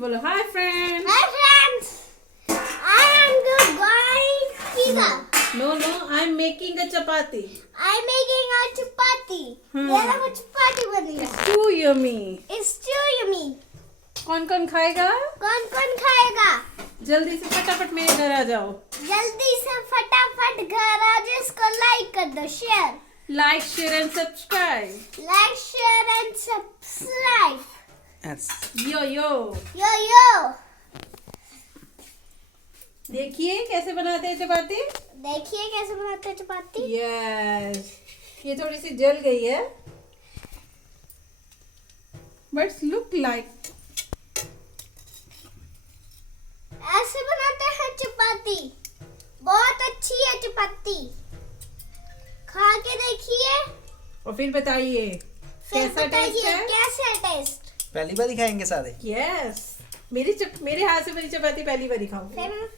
बोलो hi friend. Hi friends, I am going pizza. No, I am making a chapati. I'm making a chapati. Hmm. ये देखो चपाती बनी है। It's too yummy. It's too yummy. कौन कौन खाएगा? कौन कौन खाएगा? जल्दी से फटाफट मेरे घर आ जाओ। जल्दी से फटाफट घर आ जाओ, इसको लाइक कर दो, share, Like, share and subscribe. Like share and subscribe. Yes. यो यो। यो देखिए कैसे बनाते हैं चपाती। देखिए कैसे बनाते हैं चपाती। यस, ये थोड़ी सी जल गई है, बट लुक लाइक ऐसे बनाते हैं चपाती, बहुत अच्छी है चपाती, खा के देखिए, और फिर बताइए फिर कैसा टेस्ट बताइए है। कैसा टेस्ट। पहली बार दिखाएंगे सारे। यस, मेरे हाथ से बनी चपाती पहली बार ही खाऊंगी। फिर